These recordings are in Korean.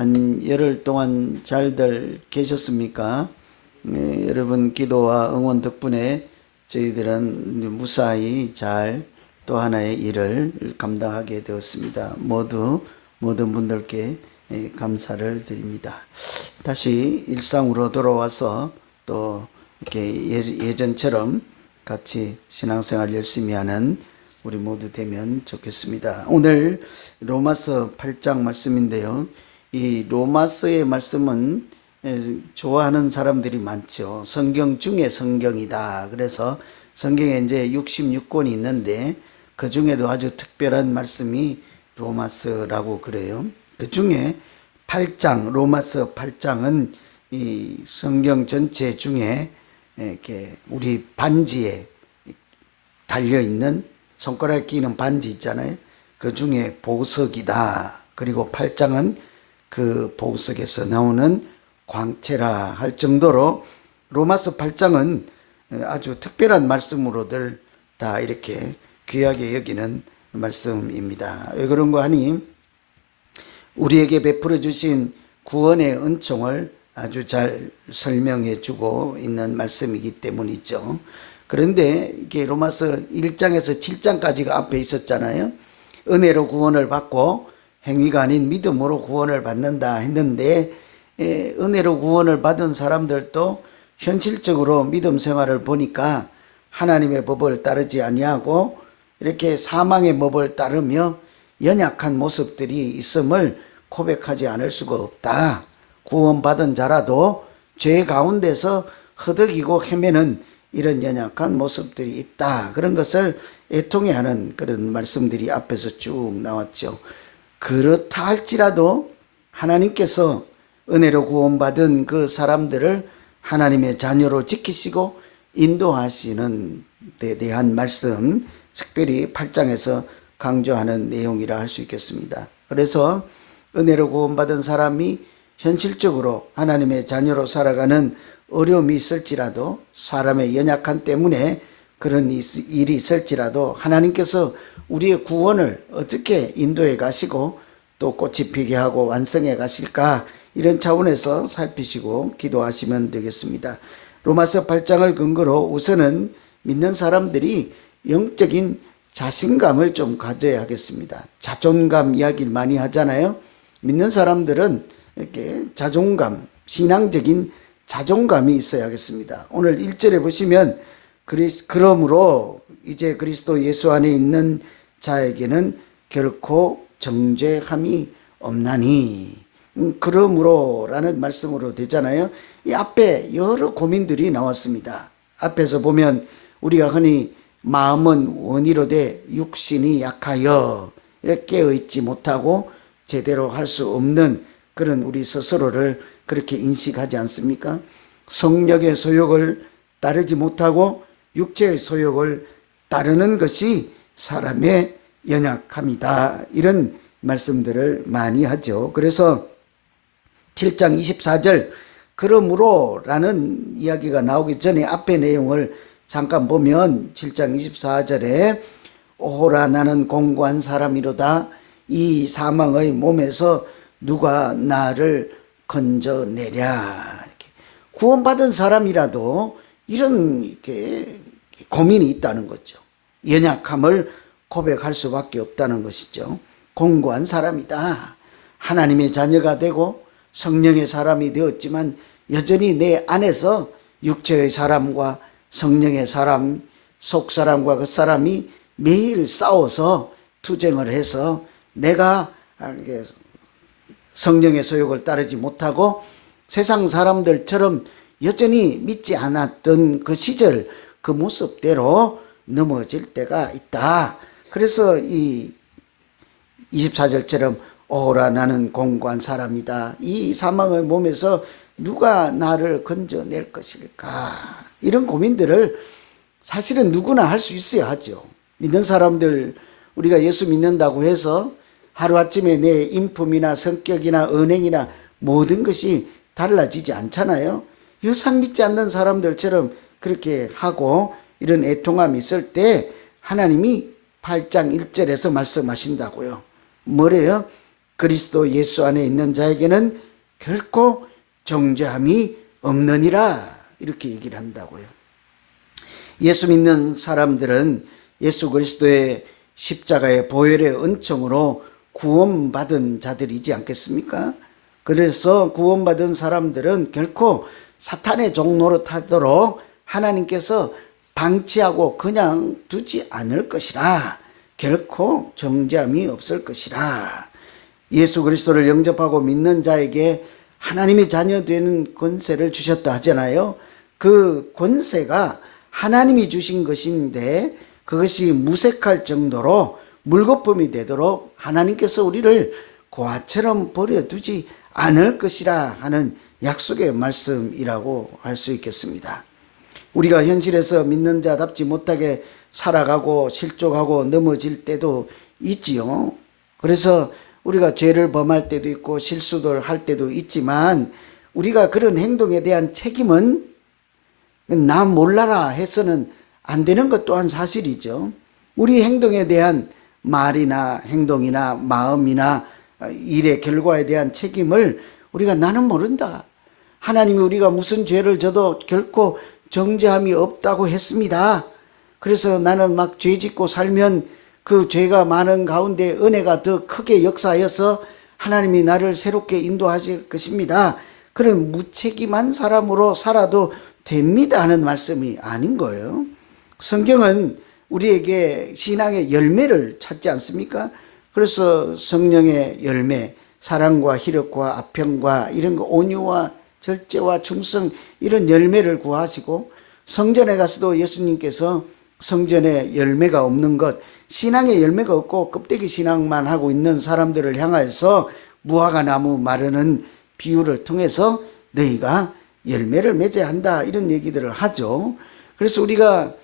한 열흘 동안 잘들 계셨습니까? 여러분 기도와 응원 덕분에 저희들은 무사히 잘 또 하나의 일을 감당하게 되었습니다. 모든 분들께 감사를 드립니다. 다시 일상으로 돌아와서 또 이렇게 예전처럼 같이 신앙생활 열심히 하는 우리 모두 되면 좋겠습니다. 오늘 로마서 8장 말씀인데요. 이 로마서의 말씀은 좋아하는 사람들이 많죠. 성경 중에 성경이다. 그래서 성경에 이제 66권이 있는데 그 중에도 아주 특별한 말씀이 로마서라고 그래요. 그 중에 8장, 로마서 8장은 이 성경 전체 중에 이렇게 우리 반지에 달려있는 손가락에 끼는 반지 있잖아요. 그 중에 보석이다. 그리고 8장은 그 보석에서 나오는 광채라 할 정도로 로마서 8장은 아주 특별한 말씀으로들 다 이렇게 귀하게 여기는 말씀입니다. 왜 그런가 하니 우리에게 베풀어 주신 구원의 은총을 아주 잘 설명해 주고 있는 말씀이기 때문이죠. 그런데 이게 로마서 1장에서 7장까지가 앞에 있었잖아요. 은혜로 구원을 받고 행위가 아닌 믿음으로 구원을 받는다 했는데 은혜로 구원을 받은 사람들도 현실적으로 믿음 생활을 보니까 하나님의 법을 따르지 아니하고 이렇게 사망의 법을 따르며 연약한 모습들이 있음을 고백하지 않을 수가 없다. 구원받은 자라도 죄 가운데서 허덕이고 헤매는 이런 연약한 모습들이 있다. 그런 것을 애통해 하는 그런 말씀들이 앞에서 쭉 나왔죠. 그렇다 할지라도 하나님께서 은혜로 구원받은 그 사람들을 하나님의 자녀로 지키시고 인도하시는 데 대한 말씀, 특별히 8장에서 강조하는 내용이라 할 수 있겠습니다. 그래서 은혜로 구원받은 사람이 현실적으로 하나님의 자녀로 살아가는 어려움이 있을지라도 사람의 연약한 때문에 그런 일이 있을지라도 하나님께서 우리의 구원을 어떻게 인도해 가시고 또 꽃이 피게 하고 완성해 가실까 이런 차원에서 살피시고 기도하시면 되겠습니다. 로마서 8장을 근거로 우선은 믿는 사람들이 영적인 자신감을 좀 가져야 하겠습니다. 자존감 이야기를 많이 하잖아요. 믿는 사람들은 이렇게 자존감, 신앙적인 자존감이 있어야 하겠습니다. 오늘 1절에 보시면 그러므로 이제 그리스도 예수 안에 있는 자에게는 결코 정죄함이 없나니 그러므로라는 말씀으로 되잖아요. 이 앞에 여러 고민들이 나왔습니다. 앞에서 보면 우리가 흔히 마음은 원이로되 육신이 약하여 이렇게 깨어있지 못하고 제대로 할 수 없는 그런 우리 스스로를 그렇게 인식하지 않습니까? 성령의 소욕을 따르지 못하고 육체의 소욕을 따르는 것이 사람의 연약함이다. 이런 말씀들을 많이 하죠. 그래서 7장 24절 그러므로 라는 이야기가 나오기 전에 앞의 내용을 잠깐 보면 7장 24절에 오호라 나는 공고한 사람이로다 이 사망의 몸에서 누가 나를 건져내랴. 이렇게 구원받은 사람이라도 이런 이렇게 고민이 있다는 거죠. 연약함을 고백할 수밖에 없다는 것이죠. 공고한 사람이다. 하나님의 자녀가 되고 성령의 사람이 되었지만 여전히 내 안에서 육체의 사람과 성령의 사람, 속사람과 그 사람이 매일 싸워서 투쟁을 해서 내가 성령의 소욕을 따르지 못하고 세상 사람들처럼 여전히 믿지 않았던 그 시절 그 모습대로 넘어질 때가 있다. 그래서 이 24절처럼 오라 나는 공고한 사람이다. 이 사망의 몸에서 누가 나를 건져낼 것일까? 이런 고민들을 사실은 누구나 할 수 있어야 하죠. 믿는 사람들 우리가 예수 믿는다고 해서 하루아침에 내 인품이나 성격이나 언행이나 모든 것이 달라지지 않잖아요. 유상 믿지 않는 사람들처럼 그렇게 하고 이런 애통함이 있을 때 하나님이 8장 1절에서 말씀하신다고요. 뭐래요? 그리스도 예수 안에 있는 자에게는 결코 정죄함이 없느니라. 이렇게 얘기를 한다고요. 예수 믿는 사람들은 예수 그리스도의 십자가의 보혈의 은총으로 구원받은 자들이지 않겠습니까? 그래서 구원받은 사람들은 결코 사탄의 종노릇하도록 하나님께서 방치하고 그냥 두지 않을 것이라. 결코 정죄함이 없을 것이라. 예수 그리스도를 영접하고 믿는 자에게 하나님의 자녀 되는 권세를 주셨다 하잖아요. 그 권세가 하나님이 주신 것인데 그것이 무색할 정도로 물거품이 되도록 하나님께서 우리를 고아처럼 버려두지 않을 것이라 하는 약속의 말씀이라고 할 수 있겠습니다. 우리가 현실에서 믿는 자답지 못하게 살아가고 실족하고 넘어질 때도 있지요. 그래서 우리가 죄를 범할 때도 있고 실수를 할 때도 있지만 우리가 그런 행동에 대한 책임은 나 몰라라 해서는 안 되는 것 또한 사실이죠. 우리 행동에 대한 말이나 행동이나 마음이나 일의 결과에 대한 책임을 우리가 나는 모른다. 하나님이 우리가 무슨 죄를 져도 결코 정죄함이 없다고 했습니다. 그래서 나는 막 죄 짓고 살면 그 죄가 많은 가운데 은혜가 더 크게 역사하여서 하나님이 나를 새롭게 인도하실 것입니다. 그런 무책임한 사람으로 살아도 됩니다 하는 말씀이 아닌 거예요. 성경은 우리에게 신앙의 열매를 찾지 않습니까? 그래서 성령의 열매, 사랑과 희력과 아평과 이런 거, 온유와 절제와 충성, 이런 열매를 구하시고, 성전에 가서도 예수님께서 성전에 열매가 없는 것, 신앙의 열매가 없고 껍데기 신앙만 하고 있는 사람들을 향하여서 무화과 나무 마르는 비유를 통해서 너희가 열매를 맺어야 한다, 이런 얘기들을 하죠. 그래서 우리가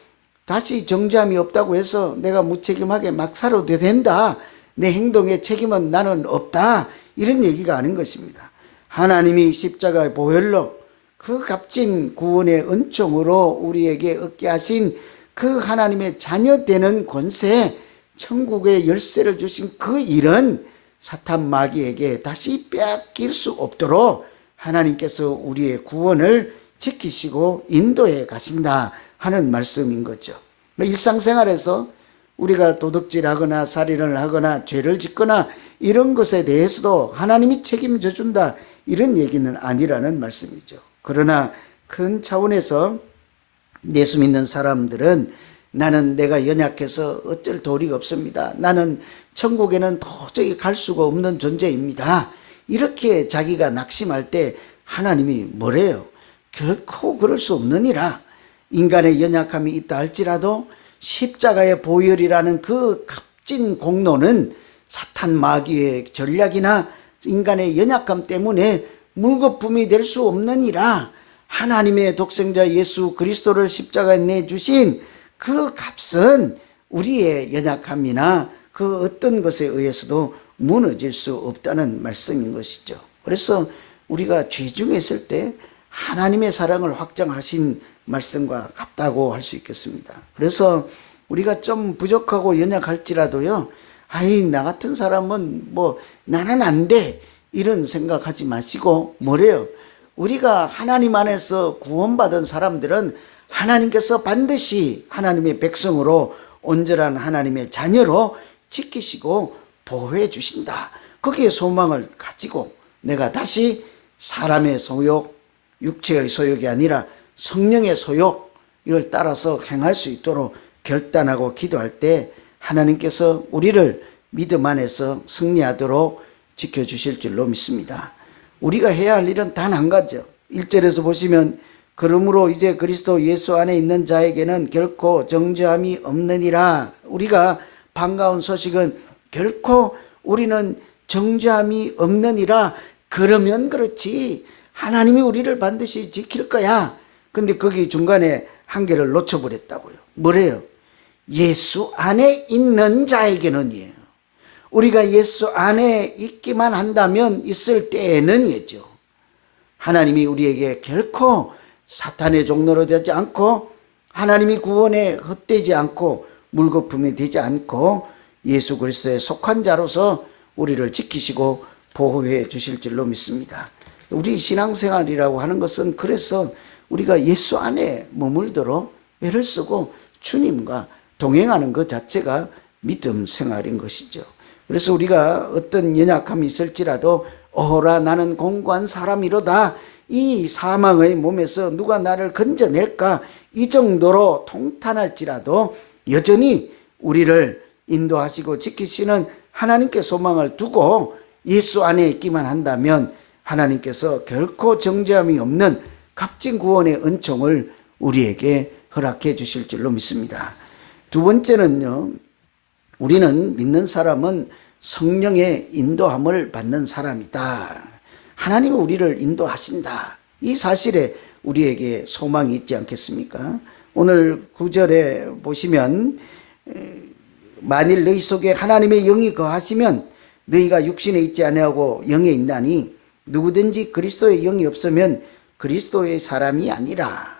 다시 정죄함이 없다고 해서 내가 무책임하게 막 살아도 된다, 내 행동에 책임은 나는 없다, 이런 얘기가 아닌 것입니다. 하나님이 십자가의 보혈로 그 값진 구원의 은총으로 우리에게 얻게 하신 그 하나님의 자녀 되는 권세, 천국의 열쇠를 주신 그 일은 사탄 마귀에게 다시 빼앗길 수 없도록 하나님께서 우리의 구원을 지키시고 인도해 가신다 하는 말씀인 거죠. 일상생활에서 우리가 도둑질하거나 살인을 하거나 죄를 짓거나 이런 것에 대해서도 하나님이 책임져 준다, 이런 얘기는 아니라는 말씀이죠. 그러나 큰 차원에서 예수 믿는 사람들은 나는 내가 연약해서 어쩔 도리가 없습니다. 나는 천국에는 도저히 갈 수가 없는 존재입니다. 이렇게 자기가 낙심할 때 하나님이 뭐래요? 결코 그럴 수 없느니라. 인간의 연약함이 있다 할지라도 십자가의 보혈이라는 그 값진 공로는 사탄 마귀의 전략이나 인간의 연약함 때문에 물거품이 될 수 없느니라. 하나님의 독생자 예수 그리스도를 십자가에 내주신 그 값은 우리의 연약함이나 그 어떤 것에 의해서도 무너질 수 없다는 말씀인 것이죠. 그래서 우리가 죄 중에 있을 때 하나님의 사랑을 확정하신 말씀과 같다고 할 수 있겠습니다. 그래서 우리가 좀 부족하고 연약할지라도요, 아이 나 같은 사람은 뭐 나는 안 돼, 이런 생각하지 마시고 뭐래요? 우리가 하나님 안에서 구원받은 사람들은 하나님께서 반드시 하나님의 백성으로 온전한 하나님의 자녀로 지키시고 보호해 주신다. 거기에 소망을 가지고 내가 다시 사람의 소욕, 육체의 소욕이 아니라 성령의 소욕, 이걸 따라서 행할 수 있도록 결단하고 기도할 때 하나님께서 우리를 믿음 안에서 승리하도록 지켜주실 줄로 믿습니다. 우리가 해야 할 일은 단 한 가지죠. 1절에서 보시면 그러므로 이제 그리스도 예수 안에 있는 자에게는 결코 정죄함이 없느니라. 우리가 반가운 소식은 결코 우리는 정죄함이 없느니라. 그러면 그렇지 하나님이 우리를 반드시 지킬 거야. 근데 거기 중간에 한 개를 놓쳐버렸다고요. 뭐래요? 예수 안에 있는 자에게는이에요. 우리가 예수 안에 있기만 한다면 있을 때에는이죠. 하나님이 우리에게 결코 사탄의 종로로 되지 않고 하나님이 구원에 헛되지 않고 물거품이 되지 않고 예수 그리스도에 속한 자로서 우리를 지키시고 보호해 주실 줄로 믿습니다. 우리 신앙생활이라고 하는 것은 그래서 우리가 예수 안에 머물도록 애를 쓰고 주님과 동행하는 것 자체가 믿음 생활인 것이죠. 그래서 우리가 어떤 연약함이 있을지라도 오호라 나는 공고한 사람이로다, 이 사망의 몸에서 누가 나를 건져낼까, 이 정도로 통탄할지라도 여전히 우리를 인도하시고 지키시는 하나님께 소망을 두고 예수 안에 있기만 한다면 하나님께서 결코 정죄함이 없는 값진 구원의 은총을 우리에게 허락해 주실 줄로 믿습니다. 두 번째는요, 우리는 믿는 사람은 성령의 인도함을 받는 사람이다. 하나님은 우리를 인도하신다. 이 사실에 우리에게 소망이 있지 않겠습니까? 오늘 9절에 보시면 만일 너희 속에 하나님의 영이 거하시면 너희가 육신에 있지 아니하고 영에 있나니 누구든지 그리스도의 영이 없으면 그리스도의 사람이 아니라.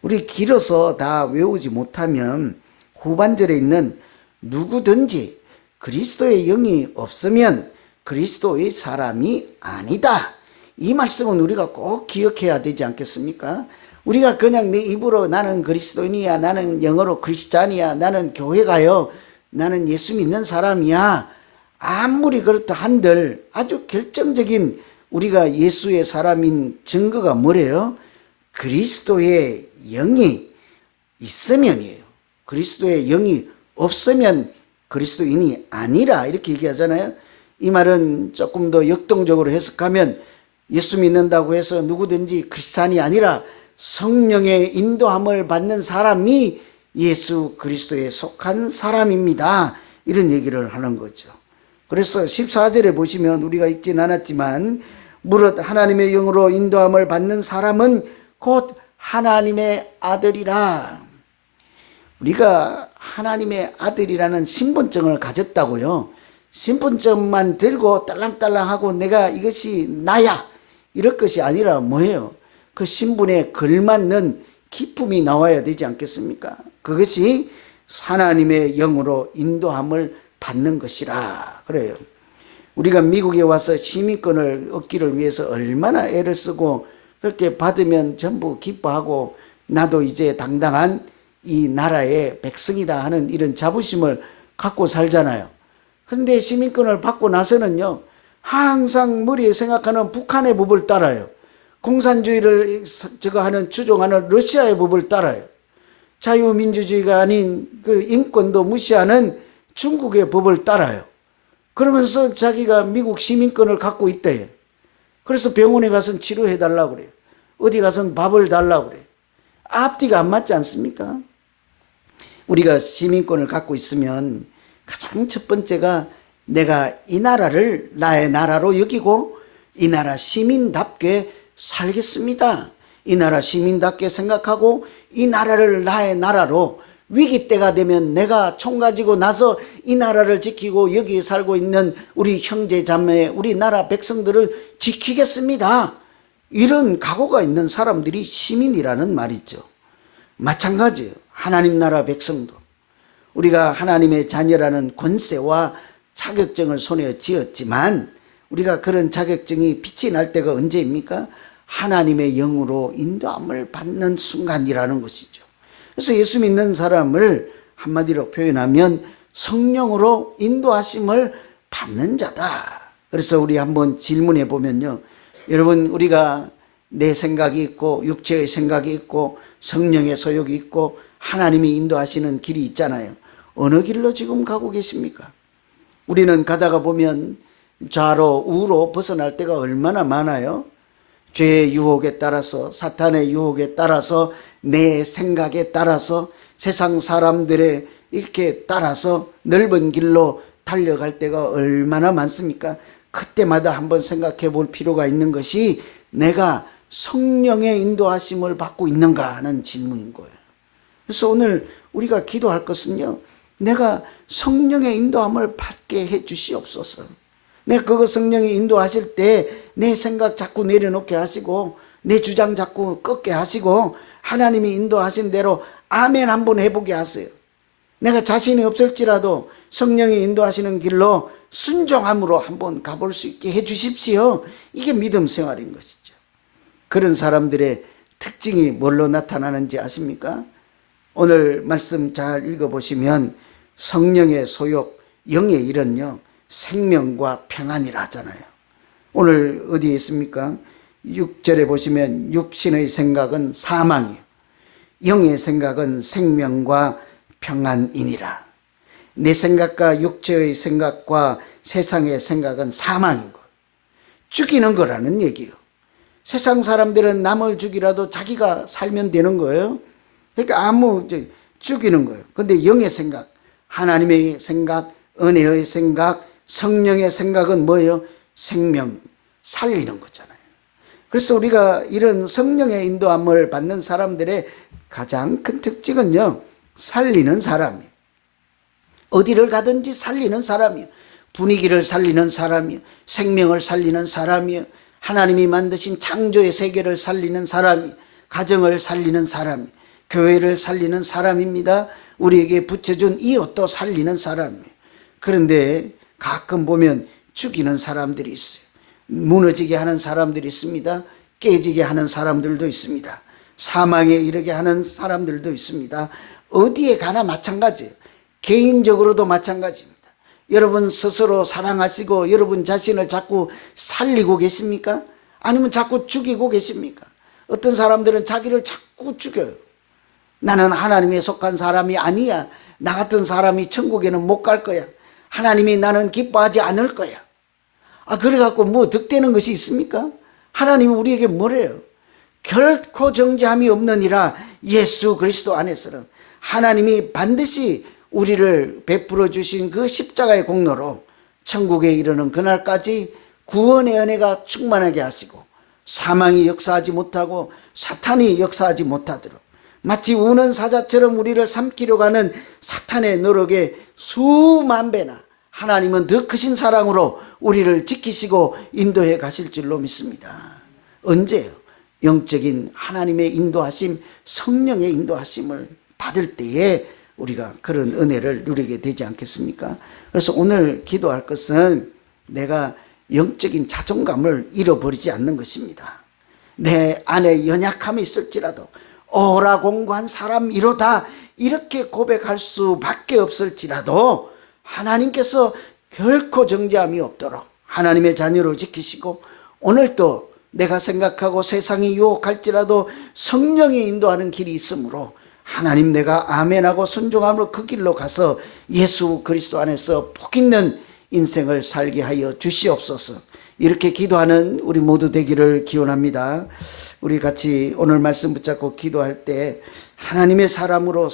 우리 길어서 다 외우지 못하면 후반절에 있는 누구든지 그리스도의 영이 없으면 그리스도의 사람이 아니다. 이 말씀은 우리가 꼭 기억해야 되지 않겠습니까? 우리가 그냥 내 입으로 나는 그리스도인이야, 나는 영어로 크리스찬이야, 나는 교회 가요, 나는 예수 믿는 사람이야, 아무리 그렇다 한들 아주 결정적인 우리가 예수의 사람인 증거가 뭐래요? 그리스도의 영이 있으면이에요. 그리스도의 영이 없으면 그리스도인이 아니라, 이렇게 얘기하잖아요. 이 말은 조금 더 역동적으로 해석하면 예수 믿는다고 해서 누구든지 크리스찬이 아니라 성령의 인도함을 받는 사람이 예수 그리스도에 속한 사람입니다. 이런 얘기를 하는 거죠. 그래서 14절에 보시면 우리가 읽진 않았지만 무릇 하나님의 영으로 인도함을 받는 사람은 곧 하나님의 아들이라. 우리가 하나님의 아들이라는 신분증을 가졌다고요, 신분증만 들고 딸랑딸랑하고 내가 이것이 나야 이럴 것이 아니라 뭐예요? 그 신분에 걸맞는 기쁨이 나와야 되지 않겠습니까? 그것이 하나님의 영으로 인도함을 받는 것이라 그래요. 우리가 미국에 와서 시민권을 얻기를 위해서 얼마나 애를 쓰고 그렇게 받으면 전부 기뻐하고 나도 이제 당당한 이 나라의 백성이다 하는 이런 자부심을 갖고 살잖아요. 그런데 시민권을 받고 나서는요, 항상 머리에 생각하는 북한의 법을 따라요. 공산주의를 하는 추종하는 러시아의 법을 따라요. 자유민주주의가 아닌 그 인권도 무시하는 중국의 법을 따라요. 그러면서 자기가 미국 시민권을 갖고 있대요. 그래서 병원에 가서 치료해 달라고 그래요. 어디 가서 밥을 달라고 그래요. 앞뒤가 안 맞지 않습니까? 우리가 시민권을 갖고 있으면 가장 첫 번째가 내가 이 나라를 나의 나라로 여기고 이 나라 시민답게 살겠습니다. 이 나라 시민답게 생각하고 이 나라를 나의 나라로, 위기 때가 되면 내가 총 가지고 나서 이 나라를 지키고 여기 살고 있는 우리 형제 자매, 우리나라 백성들을 지키겠습니다. 이런 각오가 있는 사람들이 시민이라는 말이죠. 마찬가지예요. 하나님 나라 백성도 우리가 하나님의 자녀라는 권세와 자격증을 손에 쥐었지만 우리가 그런 자격증이 빛이 날 때가 언제입니까? 하나님의 영으로 인도함을 받는 순간이라는 것이죠. 그래서 예수 믿는 사람을 한마디로 표현하면 성령으로 인도하심을 받는 자다. 그래서 우리 한번 질문해 보면요, 여러분, 우리가 내 생각이 있고 육체의 생각이 있고 성령의 소욕이 있고 하나님이 인도하시는 길이 있잖아요. 어느 길로 지금 가고 계십니까? 우리는 가다가 보면 좌로 우로 벗어날 때가 얼마나 많아요. 죄의 유혹에 따라서, 사탄의 유혹에 따라서, 내 생각에 따라서, 세상 사람들의 이렇게 따라서 넓은 길로 달려갈 때가 얼마나 많습니까? 그때마다 한번 생각해 볼 필요가 있는 것이 내가 성령의 인도하심을 받고 있는가 하는 질문인 거예요. 그래서 오늘 우리가 기도할 것은요, 내가 성령의 인도함을 받게 해 주시옵소서. 내가 그거 성령이 인도하실 때 내 생각 자꾸 내려놓게 하시고 내 주장 자꾸 꺾게 하시고 하나님이 인도하신 대로 아멘 한번 해보게 하세요. 내가 자신이 없을지라도 성령이 인도하시는 길로 순종함으로 한번 가볼 수 있게 해 주십시오. 이게 믿음 생활인 것이죠. 그런 사람들의 특징이 뭘로 나타나는지 아십니까? 오늘 말씀 잘 읽어보시면 성령의 소욕, 영의 일은요, 생명과 평안이라 하잖아요. 오늘 어디에 있습니까? 6절에 보시면 육신의 생각은 사망이요, 영의 생각은 생명과 평안이니라. 내 생각과 육체의 생각과 세상의 생각은 사망인 것, 죽이는 거라는 얘기예요. 세상 사람들은 남을 죽이라도 자기가 살면 되는 거예요. 그러니까 죽이는 거예요. 근데 영의 생각, 하나님의 생각, 은혜의 생각, 성령의 생각은 뭐예요? 생명, 살리는 거잖아요. 그래서 우리가 이런 성령의 인도함을 받는 사람들의 가장 큰 특징은요, 살리는 사람이에요. 어디를 가든지 살리는 사람이에요. 분위기를 살리는 사람이에요. 생명을 살리는 사람이에요. 하나님이 만드신 창조의 세계를 살리는 사람이, 가정을 살리는 사람이, 교회를 살리는 사람입니다. 우리에게 붙여준 이웃도 살리는 사람이에요. 그런데 가끔 보면 죽이는 사람들이 있어요. 무너지게 하는 사람들이 있습니다. 깨지게 하는 사람들도 있습니다. 사망에 이르게 하는 사람들도 있습니다. 어디에 가나 마찬가지예요. 개인적으로도 마찬가지입니다. 여러분 스스로 사랑하시고 여러분 자신을 자꾸 살리고 계십니까? 아니면 자꾸 죽이고 계십니까? 어떤 사람들은 자기를 자꾸 죽여요. 나는 하나님에 속한 사람이 아니야. 나 같은 사람이 천국에는 못 갈 거야. 하나님이 나는 기뻐하지 않을 거야. 그래갖고 뭐 득되는 것이 있습니까? 하나님은 우리에게 뭐래요? 결코 정죄함이 없느니라. 예수 그리스도 안에서는 하나님이 반드시 우리를 베풀어 주신 그 십자가의 공로로 천국에 이르는 그날까지 구원의 은혜가 충만하게 하시고 사망이 역사하지 못하고 사탄이 역사하지 못하도록, 마치 우는 사자처럼 우리를 삼키려고 하는 사탄의 노력에 수만 배나 하나님은 더 크신 사랑으로 우리를 지키시고 인도해 가실 줄로 믿습니다. 언제요? 영적인 하나님의 인도하심, 성령의 인도하심을 받을 때에 우리가 그런 은혜를 누리게 되지 않겠습니까? 그래서 오늘 기도할 것은 내가 영적인 자존감을 잃어버리지 않는 것입니다. 내 안에 연약함이 있을지라도 오라 공고한 사람이로다 이렇게 고백할 수밖에 없을지라도 하나님께서 결코 정죄함이 없도록 하나님의 자녀로 지키시고, 오늘도 내가 생각하고 세상이 유혹할지라도 성령이 인도하는 길이 있으므로 하나님 내가 아멘하고 순종함으로 그 길로 가서 예수 그리스도 안에서 복 있는 인생을 살게 하여 주시옵소서. 이렇게 기도하는 우리 모두 되기를 기원합니다. 우리 같이 오늘 말씀 붙잡고 기도할 때 하나님의 사람으로